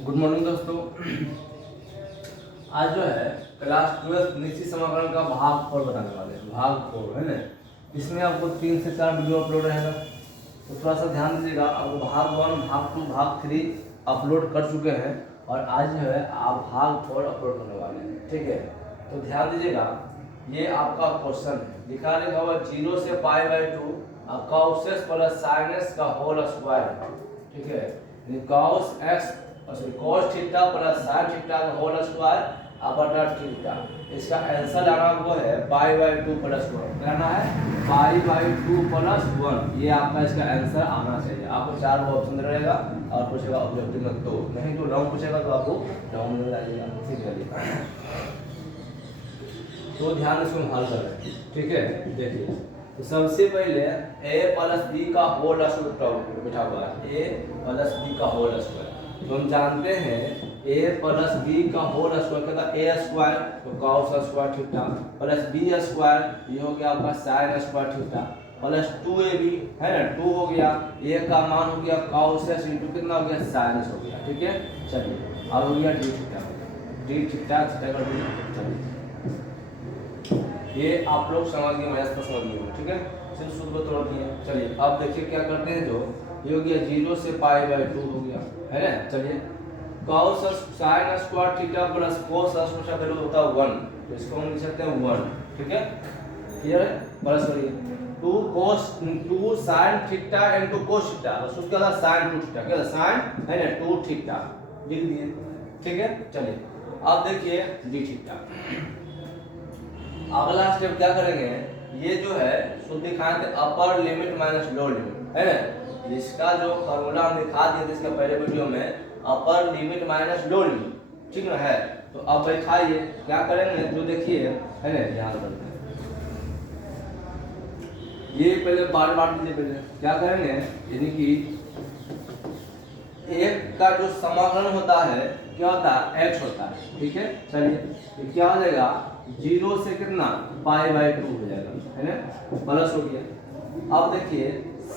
Good morning दोस्तों। आज जो है क्लास 12 निश्चित समाकलन का भाग 4 बताने वाले हैं। भाग 4 है ना, इसमें आपको 3 से 4 वीडियो अपलोड रहेगा, तो थोड़ा सा ध्यान दीजिएगा। आपको भाग 1, भाग 2, भाग 3 अपलोड कर चुके हैं और आज जो है आप भाग 4 अपलोड करने वाले हैं। ठीक है, तो ध्यान दीजिएगा। ये आपका क्वेश्चन है, लिखा हुआ 0 से π/2 cos x plus sin x का होल स्क्वायर। ठीक है, cos x cos theta plus sin theta का होल स्क्वायर अपॉन थीटा। इसका आंसर लाना वो है π/2 प्लस 1। लाना है π/2 प्लस 1। ये आपका इसका आंसर आना चाहिए। आपको 4 ऑप्शन रहेगा और पूछेगा ऑब्जेक्टिव में, तो नहीं तो लॉन्ग पूछेगा तो आपको लॉन्ग में लाइएगा। ठीक है, तो ध्यान से हल कर रहे हैं। ठीक है, देखिए तो सबसे पहले a प्लस बी का होल स्क्वायर बैठा हुआ है। a प्लस बी का होल स्क्वायर तो हम जानते हैं a प्लस बी का होल स्क्वायर कहता है a स्क्वायर तो cos square theta plus b square ये हो गया आपका sin square theta plus 2ab है ना, 2 हो गया, a का मान हो गया cos s इंटू कितना हो गया sin s हो गया। ठीक है, चलिए अब हो गया d थीटा थीटा कर दीजिए। चलिए ये आप लोग समझ गए, मैं तो समझ गए। ठीक है, सिर्फ सूत्र को तोड़ दिए। चलिए अब देखिए क्या करते हैं, जो ये हो गया 0 से π/2 हो गया है ना। चलिए cos sin square theta plus cos का वैल्यू होता है 1, तो इसको हम लिख सकते हैं 1। ठीक है, क्लियर है, प्लस करिए 2 sin theta into cos theta, तो उसका था sin 2 थीटा, क्या था sin है ना 2 थीटा लिख दिए। ठीक है, चलिए अब देखिए d थीटा। अगला स्टेप क्या करेंगे, ये जो है शुद्ध दिखाए थे upper limit minus lower limit है ना। इसका जो फॉर्मूला हम दिखा दिए थे इसके पहले वीडियो में, upper limit minus lower limit, ठीक ना है। तो अब बैठाइए क्या करेंगे, जो देखिए है ना, ध्यान करते हैं ये पहले बार दीजिए। पहले क्या करेंगे, यानी कि एक का जो समाकलन होता है क्या होता है, x होता है। ठीक है, चलिए क्या हो जाएगा 0 से कितना π/2 हो जाएगा है ना, प्लस हो गया। अब देखिए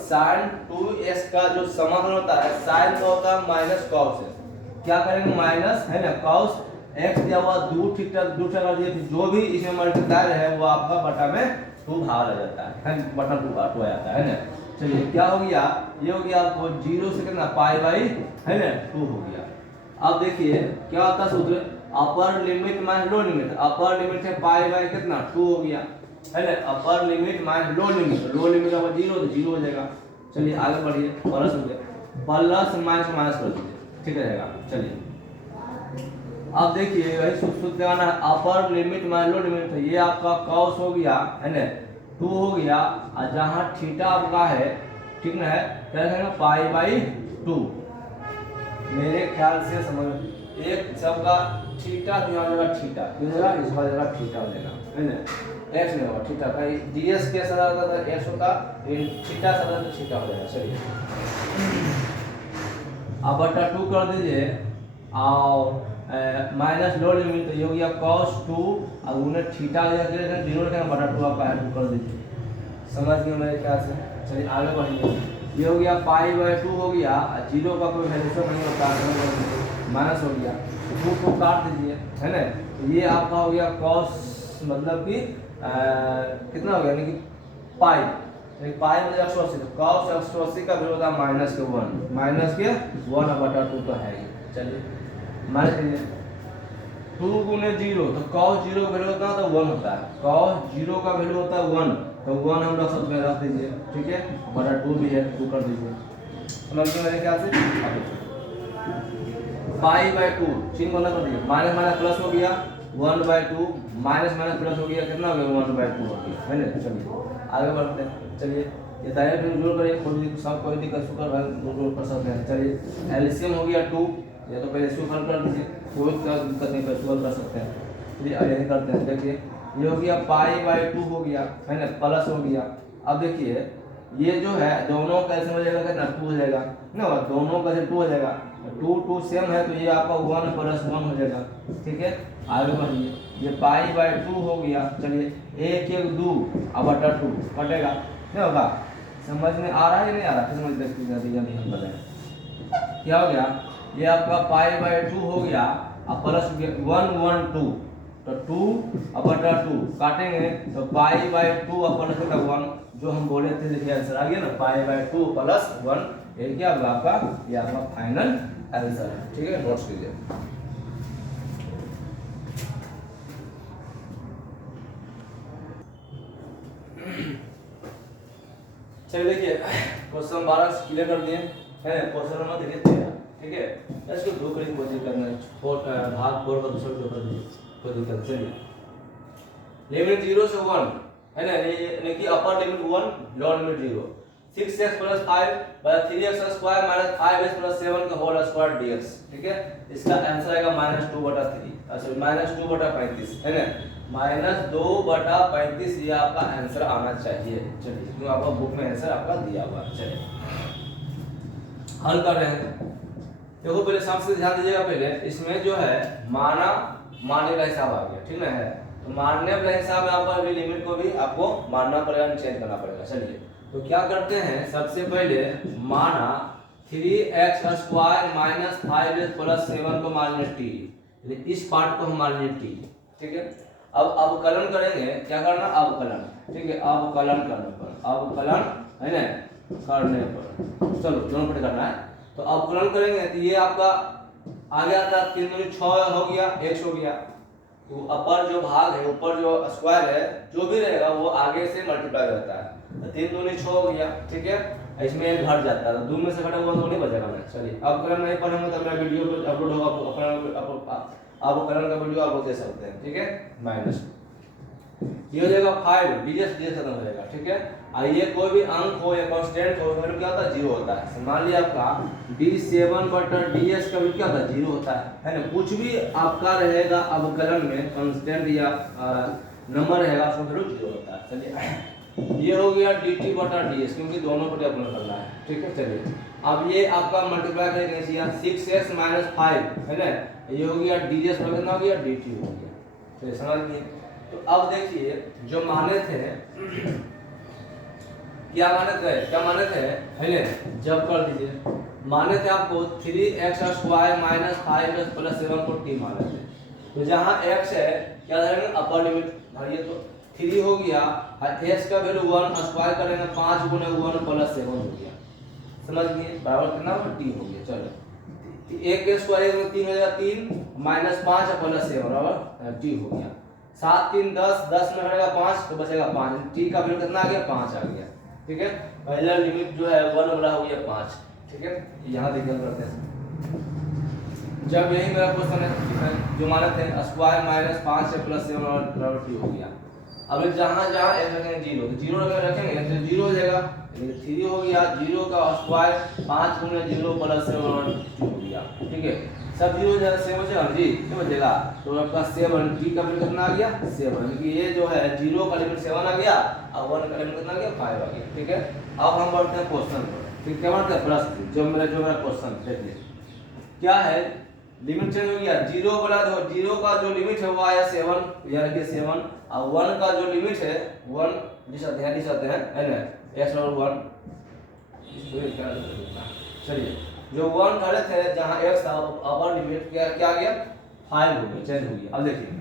sin 2s का जो समाकलन होता है, sin का होता है माइनस cos s। क्या करेंगे माइनस है ना cos x दिया हुआ 2 थीटा कर दिए, जो भी इसमें मल्टीप्लाई है वो आपका बटा में 2 भाग आ जाता है, बटा 2 आ जाता है ना। चलिए क्या हो गया, ये हो गया आपको 0 से कितना π/है ना 2 हो गया। अब देखिए क्या होता है सूत्र, upper limit minus lower limit. Upper limit है π/, कितना 2 हो गया है ना, upper limit minus lower limit. Lower limit का 0 तो 0 हो जाएगा। चलिए आगे बढ़िए, प्लस हो गया, प्लस माइनस कर दीजिए, ठीक रहेगा। चलिए अब देखिए वही सूत्र लगाना है, upper limit minus lower limit. ये आपका cos हो गया है ना 2 हो गया, और जहाँ थीटा आपका है ठीक ना है, क्या लिखेंगे π/2। मेरे ख्याल से समझ एक सबका थीटा दिया जाएगा, थीटा क्यों देगा, इस बार जगह थीटा हो जाएगा है ना, x नहीं होगा थीटा का, ds के साथ आता था x होता, थीटा साथ तो थीटा हो जाएगा। चलिए अब बटा 2 कर दीजिए, और माइनस लोअर लिमिट तो ये हो गया cos 2 और उन्हें थीटा हो गया, 0 रखेंगे बटा 2 आपका ऐड कर दीजिए। समझ गए मेरे ख्याल से। चलिए आगे बढ़िए, ये हो गया π/2 हो गया, 0 का कोई वैल्यू नहीं होता, माइनस हो गया, 2 को काट दीजिए है ना। तो ये आपका हो गया cos, मतलब कि कितना हो गया, यानी कि पाई मतलब 180, तो cos 180 का वैल्यू होता है माइनस के 1 बटा 2 तो है ही। चलिए माइनस करिए 2 गुने 0 तो cos 0 का वैल्यू होता है तो 1 होता है, cos 0 का वैल्यू होता है 1 तो 1 हम रख सकते हैं, रख दीजिए। ठीक है, बटा 2 भी है, 2 कर दीजिए। समझ गए मेरे ख्याल से। π/2 चिन्ह बना कर दीजिए, माइनस माइनस प्लस हो गया 1/2, माइनस माइनस प्लस हो गया, कितना हो गया 1/2 हो गया है ना। चलिए आगे बढ़ते हैं। चलिए ये दायरे फिर जोड़ करिए, कोई दिक्कत सुकर जोड़ कर सकते हैं। चलिए एलसीएम हो गया 2, या तो पहले इसको हल कर दीजिए, कोई दिक्कत नहीं, पहले हल कर सकते हैं। चलिए यही करते हैं। देखिए ये हो गया π/2 हो गया है ना, प्लस हो गया। अब देखिए ये जो है दोनों कैसे हो जाएगा, कितना 2 हो जाएगा ना, दोनों का 2 हो जाएगा, 2 सेम है तो ये आपका 1 + 1 हो जाएगा। ठीक है, आगे बढ़िए, ये π/2 हो गया। चलिए 1 1 2 अब बटा 2 कटेगा, नहीं होगा। समझ में आ रहा है नहीं आ रहा, समझ देखते जल्दी हम बताएं क्या हो गया, ये आपका पाई बाई 2 हो गया, अब प्लस 1 1 2, तो 2 अपॉन 2 काटेंगे तो पाई बाई 2 और प्लस 1, जो हम बोले थे देखिए आंसर आ गया ना, पाई बाई 2 प्लस 1, ये क्या होगा आपका, ये आपका फाइनल आंसर है। ठीक है, नोट्स कीजिए। चलिए देखिए क्वेश्चन 12 क्लियर कर दिए हैं। क्वेश्चन नंबर देखिए 13, ठीक है, इसको दो करीब कोशिश करना है, भाग 4 का दूसरा पेपर दीजिए, कोई दिक्कत नहीं। चलिए लिमिट 0 से 1 है ना, यानी कि upper limit 1 lower limit 0, 6x plus 5 बराबर 3x square minus 5x plus 7 का होल स्क्वायर dx। ठीक है, इसका आंसर आएगा -2/3, अच्छा -2/35 है ना, -2/35 ये आपका आंसर आना चाहिए। चलिए, क्योंकि आपका बुक में आंसर आपका दिया हुआ है। चलिए हल कर रहे हैं। देखो पहले सबसे ध्यान दीजिएगा, पहले इसमें जो है मानने का हिसाब आ गया, ठीक ना है, तो मानने वाला हिसाब में आपको अभी लिमिट को भी आपको मानना पड़ेगा, चेंज करना पड़ेगा। चलिए तो क्या करते हैं, सबसे पहले माना 3x square minus 5x plus 7 को मान लें t, इस पार्ट को हम मान लें t। ठीक है, अब अवकलन करेंगे, क्या करना, अवकलन। ठीक है, अवकलन करने पर, अवकलन है ना करने पर, चलो दोनों पर करना है, तो अवकलन करेंगे तो ये आपका आ गया था 3 दूनी 6 हो गया, x हो गया, तो अपर जो भाग है, ऊपर जो स्क्वायर है, जो भी रहेगा वो आगे से मल्टीप्लाई रहता है, तो 3 दूनी 6 हो गया। ठीक है, इसमें एक घट जाता है, तो 2 में से घटा हुआ तो नहीं बचेगा मैं। चलिए अवकलन नहीं पढ़ेंगे तो मेरा वीडियो को अपलोड होगा, अवकलन का वीडियो आप लोग दे सकते हैं। ठीक है, माइनस ये हो जाएगा 5 डीएस खत्म हो जाएगा। ठीक है, और ये कोई भी अंक हो या कांस्टेंट हो, वैल्यू क्या होता है, 0 होता है। मान लिया आपका d7/ds का वैल्यू क्या होता है, 0 होता है ना, कुछ भी आपका रहेगा अवकलन में कांस्टेंट या नंबर रहेगा, उसका वैल्यू 0 होता है। चलिए ये हो गया dt/ds, क्योंकि दोनों को डेवलप करना है। ठीक है, चलिए अब ये आपका मल्टीप्लाई करेंगे 6x - 5 है ना, ये हो गया ds पर कितना हो गया, dt हो गया। चलिए समझ गए। तो अब देखिए जो माने थे, क्या माने थे पहले जब कर दीजिए, माने थे आपको 3x square minus 5x plus 7 को t माने थे, तो जहां x है क्या धरेंगे, अपर लिमिट धरिए, तो 3 हो गया, x का वैल्यू 1 स्क्वायर करेंगे 5 × 1 प्लस 7 हो गया, समझ गए, बराबर कितना t हो गया। चलो 1 के स्क्वायर में 3 हो जाएगा, 3 - 5 प्लस 7 बराबर t हो गया, 7 3 10, 10 में हटेगा 5 तो बचेगा 5, t का वैल्यू कितना आ गया, 5 आ गया। ठीक है, पहला लिमिट जो है 1 वाला हो गया 5। ठीक है, यहाँ देखिए करते हैं, जब यही मेरा क्वेश्चन है जो माने थे स्क्वायर माइनस 5 से प्लस 7 बराबर t हो गया। अब जहाँ जहाँ एक रखेंगे 0, तो 0 रखेंगे तो 0 हो जाएगा, 3 हो गया, 0 का स्क्वायर 5 × 0 प्लस 7 बराबर 2 हो गया। ठीक है, सब 0 हो जाएगा, 7 बचेगा जी, क्या बचेगा, तो आपका 7 t का वैल्यू कितना आ गया, 7, क्योंकि ये जो है 0 का लिमिट 7 आ गया और 1 का लिमिट कितना आ गया, 5 आ गया। ठीक है, अब हम बढ़ते हैं क्वेश्चन पर। ठीक, क्या बढ़ते हैं, प्रश्न जो मेरा क्वेश्चन देखिए क्या है, लिमिट चेंज हो गया, 0 वाला जो 0 का जो लिमिट है वो आया 7, यानी कि 7, और 1 का जो लिमिट है 1 दिखाते हैं है ना, x और 1, चलिए जो 1 खड़े थे जहां x था अपर लिमिट क्या आ गया, 5 हो गया, चेंज हो गया। अब देखिए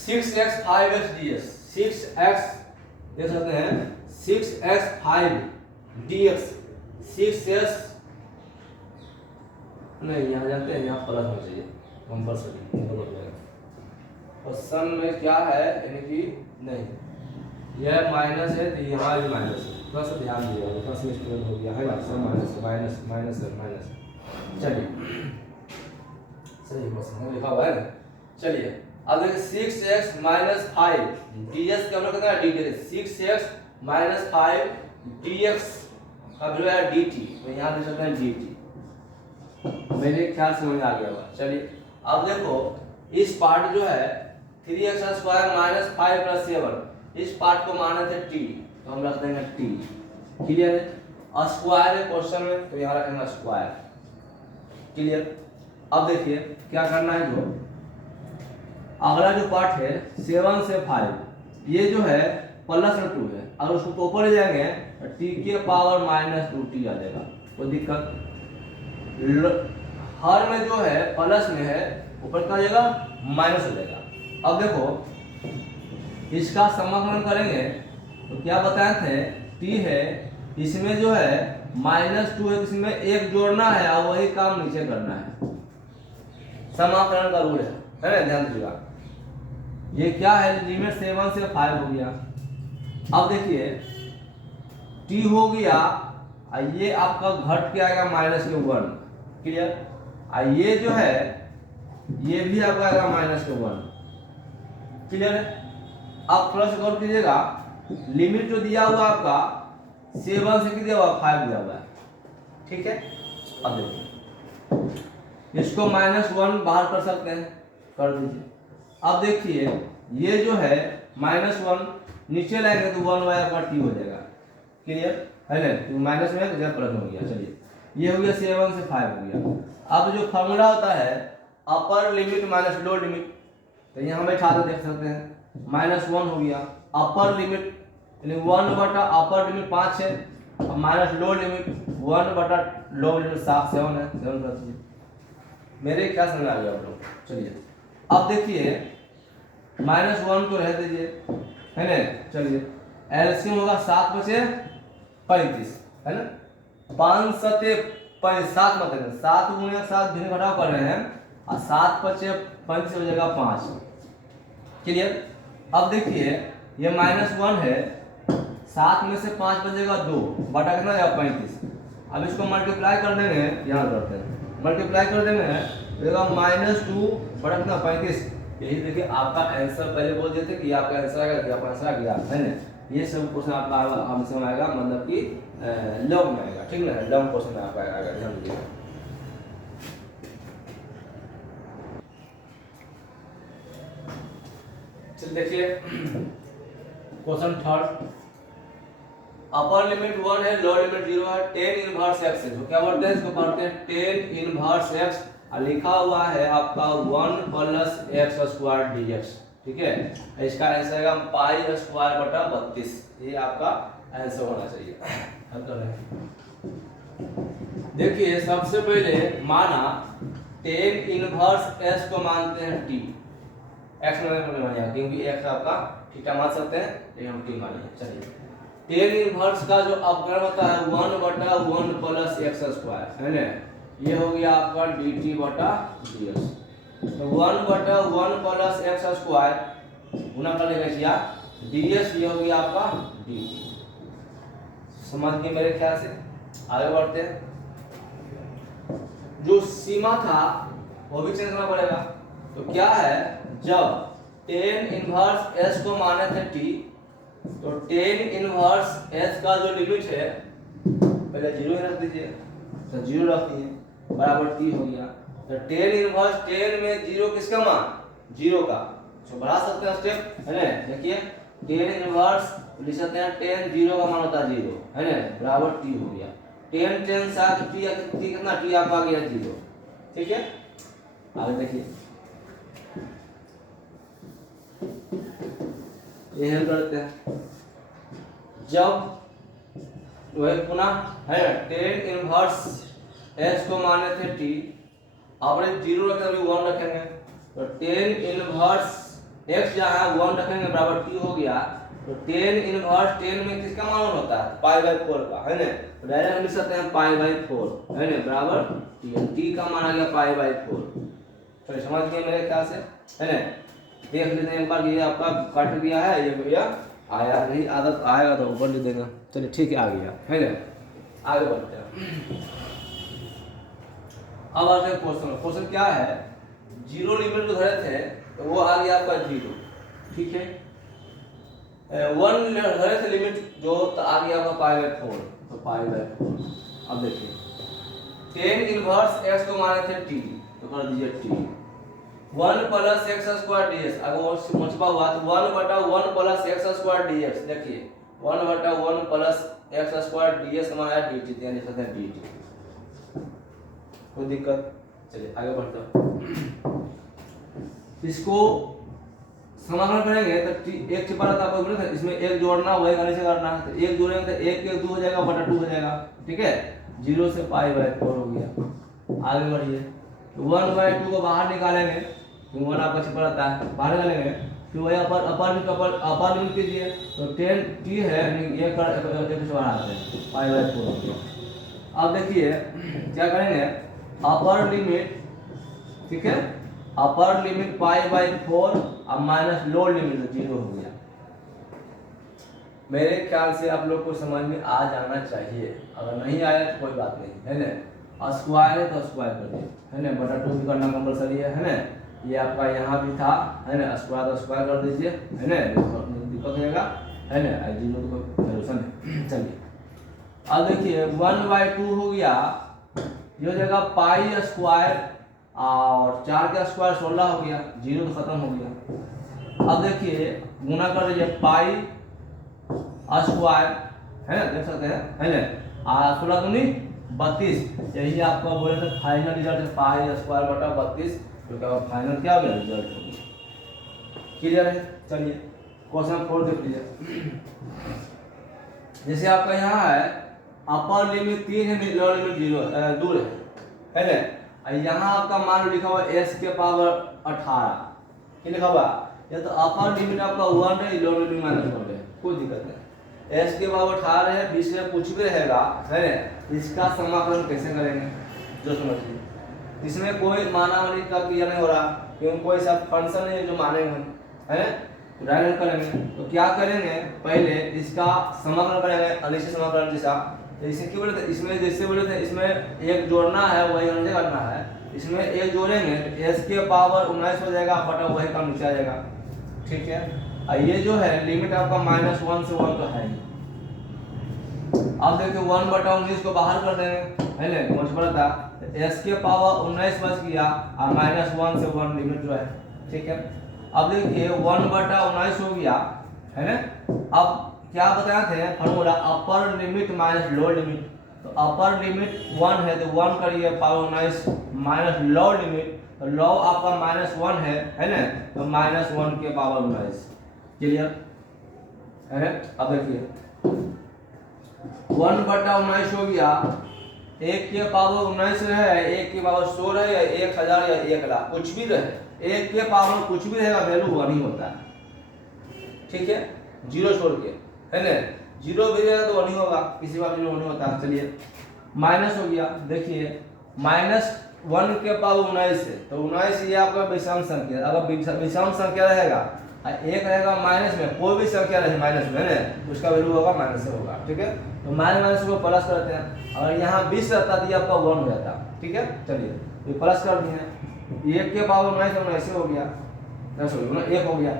6x 5x ds, 6x देख सकते हैं 6x 5 dx, 6x नहीं, यहाँ जानते हैं, यहाँ प्लस होना चाहिए कंपल्सरी, क्वेश्चन में क्या है, यानी कि नहीं यह माइनस है तो यहाँ भी माइनस है, थोड़ा सा ध्यान दीजिएगा, थोड़ा सा मिस्टेक हो गया है ना, सब माइनस है। चलिए सही क्वेश्चन लिखा हुआ है ना। चलिए अब देखिए 6x - 5 ds का मतलब कितना है, dt, 6x - 5 dx का वैल्यू है dt, तो यहाँ देख सकते हैं dt, मेरे ख्याल समझ आ गया होगा। चलिए अब देखो इस पार्ट जो है 3x स्क्वायर माइनस 5 प्लस 7, इस पार्ट को माने थे t, तो हम रख देंगे t, क्लियर है, स्क्वायर है क्वेश्चन में तो यहाँ रखेंगे स्क्वायर, क्लियर। अब देखिए क्या करना है, जो अगला जो पार्ट है 7 से 5, ये जो है प्लस में 2 है, अगर उसको ऊपर ले जाएंगे t के पावर -2t आ जाएगा, कोई दिक्कत हर में जो है प्लस में है, ऊपर का जाएगा माइनस हो जाएगा। अब देखो इसका समाकलन करेंगे तो क्या बताए थे, टी है, इसमें जो है -2 है, इसमें एक जोड़ना है और वही काम नीचे करना है, समाकलन का रूल है ना, ध्यान दीजिएगा। ये क्या है, लिमिट 7 से 5 हो गया। अब देखिए टी हो गया, ये आपका घट के आएगा -1, क्लियर। ये जो है ये भी आपका आएगा -1, क्लियर है। अब प्लस गौर कीजिएगा, लिमिट जो दिया हुआ आपका 7 से कितना दिया हुआ, 5 दिया हुआ है, ठीक है। अब देखिए इसको -1 बाहर कर सकते हैं, कर दीजिए। अब देखिए ये जो है -1 नीचे लाएंगे तो 1 बाय आपका टी हो जाएगा, क्लियर है ना, तो माइनस में है तो प्लस हो गया। चलिए ये हो गया 7 से 5 हो गया। अब जो फॉर्मूला होता है upper limit minus lower limit, तो यहाँ बैठा के देख सकते हैं, -1 हो गया अपर लिमिट, यानी 1 बटा अपर लिमिट 5 है, अब माइनस लोअर लिमिट 1 बटा लोअर लिमिट 7 है, 7 कर दीजिए। मेरे क्या समझ आ गया आप लोग। चलिए अब देखिए -1 को रह दीजिए, है ना। चलिए एलसीएम होगा 7 बचे 35, है ना, 5 सते 7 मतलब 7 गुणे 7 भिन्न घटाव कर रहे हैं, और 7 बचे 35 हो जाएगा 5, क्लियर। अब देखिए ये -1 है, 7 में से 5 बचेगा 2 बटा कितना जाएगा 35। अब इसको मल्टीप्लाई कर देंगे, यहाँ करते हैं मल्टीप्लाई कर देंगे, -2 बटा कितना 35। यही देखिए आपका आंसर, पहले बोल देते कि आपका आंसर आएगा, आपका आंसर आ गया, है ना। ये सब क्वेश्चन आपका हमसे में आएगा, मतलब कि लॉन्ग में आएगा, ठीक ना, लॉन्ग क्वेश्चन में आपका आएगा, ध्यान दीजिए। चलिए देखिए क्वेश्चन थर्ड, अपर लिमिट 1 है, लोअर लिमिट 0 है, tan इनवर्स x है, तो क्या बोलते हैं इसको, पढ़ते हैं tan इनवर्स x, और लिखा हुआ है आपका 1 प्लस एक्स स्क्वायर dx, ठीक है। इसका आंसर आएगा पाई स्क्वायर बटा 32, ये आपका आंसर होना चाहिए। हल कर रहे हैं, देखिए सबसे पहले माना tan इनवर्स s को मानते हैं t, x मानिए क्योंकि x आपका थीटा मान सकते हैं, लेकिन हम t मानिए। चलिए tan इनवर्स का जो अपकरण होता है 1 बटा 1 प्लस एक्स स्क्वायर, है ना, ये हो गया आपका dt बटा dx। तो 1 बटा 1 प्लस एक्स स्क्वायर गुना कर लेगा ds, ये हो गया आपका dt। समझ गए मेरे ख्याल से, आगे बढ़ते हैं। जो सीमा था वो भी चेंज करना पड़ेगा, तो क्या है, जब tan इनवर्स s को माने थे t, तो tan इनवर्स s का जो लिमिट है पहले 0 रख दीजिए, तो 0 रख दिए बराबर t हो गया। तो tan इनवर्स, tan में 0 किसका मान, 0 का, तो बढ़ा सकते हैं स्टेप, है ना। देखिए tan इनवर्स लिख सकते हैं, tan 0 का मान होता है 0, है ना, बराबर t हो गया। tan साथ t कितना, t आप आ गया 0, ठीक है। आगे देखिए ये हम करते हैं, जब वही पुनः है tan इनवर्स s को माने थे t, आपने 0 रखेंगे अभी 1 रखेंगे, तो tan इनवर्स x जहाँ है 1 रखेंगे बराबर t हो गया। तो tan इनवर्स, tan में किसका मान होता है, π/4 का, है ना, तो डायरेक्ट लिख सकते हैं π/4, है ना, बराबर t का मान आ गया π/4। तो समझ गए मेरे ख्याल से, है ना। देख लेते हैं एक बार, ये आपका कट गया है, ये भैया आया नहीं, आदत आएगा तो ऊपर लिख देगा। चलिए ठीक है, आ गया, है ना। आगे बढ़ते हैं, अब आते हैं क्वेश्चन। क्वेश्चन क्या है, 0 लिमिट जो धरे थे तो वो आ गया आपका 0, ठीक है। 1 धरे थे लिमिट जो, तो आ गया आपका π/4, तो π/4। अब देखिए tan इनवर्स x को माने थे t, तो कर दीजिए t, 1 plus x square dx, अगर वो मुझपा हुआ तो 1 बटा 1 प्लस एक्स स्क्वायर dx, देखिए 1 बटा 1 प्लस एक्स स्क्वायर dx का मान है dt, यानी लिख सकते हैं dt, कोई दिक्कत। चलिए आगे बढ़ते हैं, इसको समाकलन करेंगे तो एक छिपा रहता है, आपको बोले थे इसमें एक जोड़ना वही करने से करना है, तो एक जोड़ेंगे तो 1 2 हो जाएगा बटा 2 हो जाएगा, ठीक है। 0 से π/4 हो गया, आगे बढ़िए, 1/2 को बाहर निकालेंगे, तो 1 आपका छिपा रहता है, बाहर निकालेंगे, फिर वही अपर लिमिट कीजिए, तो 10t है, ये कर एक बार आते हैं π/4। अब देखिए क्या करेंगे, अपर लिमिट, ठीक है, अपर लिमिट π/4 अब माइनस लोअर लिमिट 0 हो गया। मेरे ख्याल से आप लोग को समझ में आ जाना चाहिए, अगर नहीं आया तो कोई बात नहीं, है ना। स्क्वायर है तो स्क्वायर कर दिए, है ना, बटा 2 भी करना कंपलसरी है ना। ये आपका यहाँ भी था, है ना, स्क्वायर तो स्क्वायर कर दीजिए, है ना, दिक्कत होगा, है ना, 0 को सोल्यूशन। चलिए अब देखिए 1/2 हो गया, ये हो जाएगा पाई स्क्वायर, और 4 का स्क्वायर 16 हो गया, 0 तो खत्म हो गया। अब देखिए गुना कर दीजिए पाई स्क्वायर, है ना, देख सकते हैं, है ना, 16 दूनी 32, यही आपका बोले थे फाइनल रिजल्ट पाई स्क्वायर बटा 32, जो क्या फाइनल क्या हो गया, रिजल्ट हो गया। क्लियर है। चलिए क्वेश्चन 4 देख लीजिए। जैसे आपका यहाँ है अपर लिमिट 3 है, लोअर लिमिट 0 दूर है ना, यहाँ आपका मान लिखा हुआ s के पावर 18, क्या लिखा हुआ, या तो अपर लिमिट आपका 1 है, लोअर लिमिट -1 है, कोई दिक्कत नहीं। s के पावर 18 है, बीच में कुछ भी रहेगा, है ना, इसका समाकलन कैसे करेंगे जो समझिए। इसमें कोई माना वाली का क्रिया नहीं हो रहा, क्योंकि कोई सा फंक्शन है जो मानेंगे हम, है ना, डायरेक्ट करेंगे। तो क्या करेंगे, पहले इसका समाकलन करेंगे, अनिश्चित समाकलन जैसा। जैसे क्यों बोले थे, इसमें जैसे बोले थे इसमें एक जोड़ना है, वही अंदर करना है, इसमें एक जोड़ेंगे तो s के पावर 19 हो जाएगा, बटा वही का नीचे आ जाएगा, ठीक है। और ये जो है लिमिट आपका -1 से 1 तो है ही। अब देखिए 1/19 को बाहर कर देंगे, है ना, मुझे पता s के पावर 19 बच गया, और -1 से 1 लिमिट जो है, ठीक है। अब देखिए 1/19 हो गया, है ना। अब क्या बताया थे formula, upper limit minus lower limit, तो अपर लिमिट 1 है तो 1 करिए पावर 19 माइनस लोअर लिमिट, तो लॉ आपका -1 है ना, तो -1 के पावर 19। क्लियर है। अब देखिए 1/19 हो गया, 1 के पावर 19 रहे, 1 के पावर 100 रहे, या 1000 या 1,00,000 कुछ भी रहे, 1 के पावर कुछ भी रहेगा वैल्यू 1 ही होता है, ठीक है, 0 छोड़ के, है ना, 0 भी रहेगा तो 1 ही होगा, किसी बात में 1 नहीं होता। चलिए माइनस हो गया, देखिए -1 के पावर 19 है, तो 19 ये आपका विषम संख्या, अगर विषम संख्या रहेगा, एक रहेगा माइनस में, कोई भी संख्या रहे माइनस में, है ना, उसका वैल्यू होगा माइनस से होगा, ठीक है। तो माइनस को प्लस करते हैं, अगर यहाँ 20 रहता तो ये आपका 1 हो जाता, ठीक है। चलिए ये प्लस कर दिए, 1 के पावर 19 ऐसे हो गया, 1 हो गया,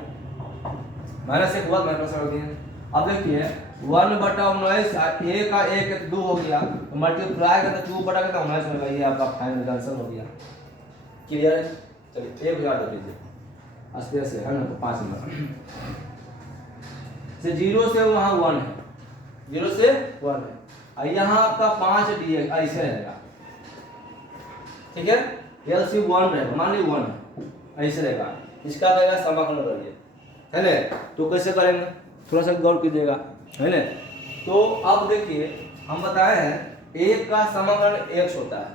-1 हुआ, माइनस कर दिए। अब देखिए 1/19, 1 का 1 2 हो गया, तो मल्टीप्लाई करते 2 बटा के 19 होगा, ये आपका फाइनल आंसर हो गया। क्लियर है। चलिए एक याद रख लीजिए, अस्ते से, है ना, तो 5 नंबर से 0 से वहाँ 1 है, 0 से 1 है, और यहाँ आपका 5d है, ऐसे रहेगा, ठीक है। LC 1 रहेगा, मान लीजिए 1 है, ऐसे रहेगा, इसका रहेगा समाकलन करिए, है ना। तो कैसे करेंगे, थोड़ा सा गौर कीजिएगा, है ना। तो अब देखिए हम बताए हैं 1 का समाकलन x होता है,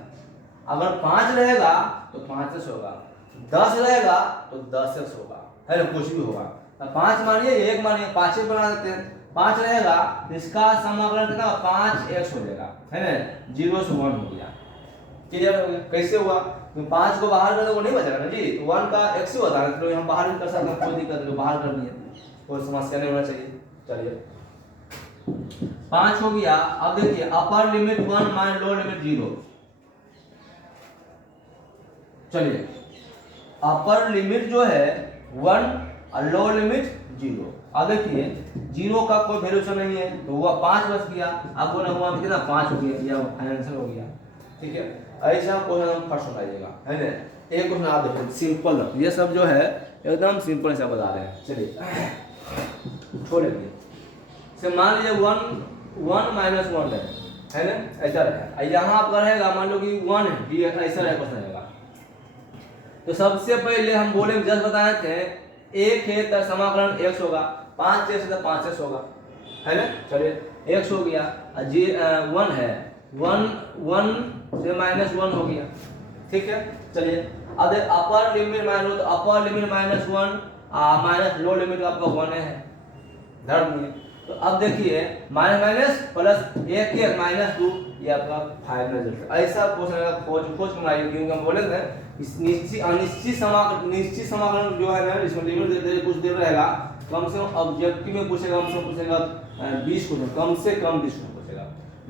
अगर 5 रहेगा तो 5x होगा, 10 रहेगा तो 10x होगा, है ना, कुछ भी होगा। तो 5 मानिए, 1 मानिए, 5 बना देते हैं, 5 रहेगा तो इसका समाकलन कितना 5x हो जाएगा, है ना, 0 से 1 हो गया। क्लियर हो गया। कैसे हुआ, तो 5 को बाहर कर दो, वो नहीं बचेगा ना जी, तो 1 का x ही होता है, तो हम बाहर भी कर सकते हैं, कोई दिक्कत नहीं, बाहर कर दिए, कोई समस्या नहीं होना चाहिए। चलिए 5 हो गया। अब देखिए upper limit 1 minus lower limit 0, चलिए अपर लिमिट जो है 1 और लोअर लिमिट 0। अब देखिए 0 का कोई वैल्यू नहीं है, तो हुआ 5 बच गया, अब बोला हुआ कितना 5 हो गया, यह आंसर हो गया, ठीक है। ऐसा क्वेश्चन फर्स्ट उठाइएगा, है ना। एक क्वेश्चन आप देखो सिंपल, ये सब जो है एकदम सिंपल से बता रहे हैं। चलिए छोड़िए, से मान लीजिए 1 माइनस 1 है ना, ऐसा रहेगा, यहाँ आपका रहेगा मान लो कि 1 है, डी ऐसा रहेगा। तो सबसे पहले हम बोले जस्ट बताए थे 1 है तो समाकलन x होगा, 5x तो 5x होगा, है ना। चलिए x हो गया, 1 है 1 से -1 हो गया, ठीक है। चलिए अब अपर लिमिट मान लो तो upper limit -1 minus low limit आपका 1 है, ध्यान दिए। तो अब देखिए माइनस माइनस प्लस 1 -2 ये आपका फाइनल रिजल्ट। ऐसा क्वेश्चन का खोज बनाइए, क्योंकि हम बोले थे इस निश्चित समाकलन जो है ना, इसमें लिमिट देते कुछ देर रहेगा, कम से कम ऑब्जेक्टिव में पूछेगा, हमसे पूछेगा 20 क्वेश्चन, कम से कम 20 क्वेश्चन पूछेगा।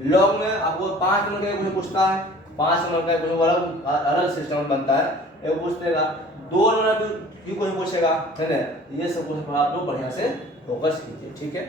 लॉग में आपको 5 नंबर का क्वेश्चन पूछता है, 5 नंबर का क्वेश्चन अलग सिस्टम बनता है, एक पूछेगा 2 नंबर की क्वेश्चन पूछेगा, है ना। ये सब क्वेश्चन पर आप लोग बढ़िया से फोकस कीजिए, ठीक है।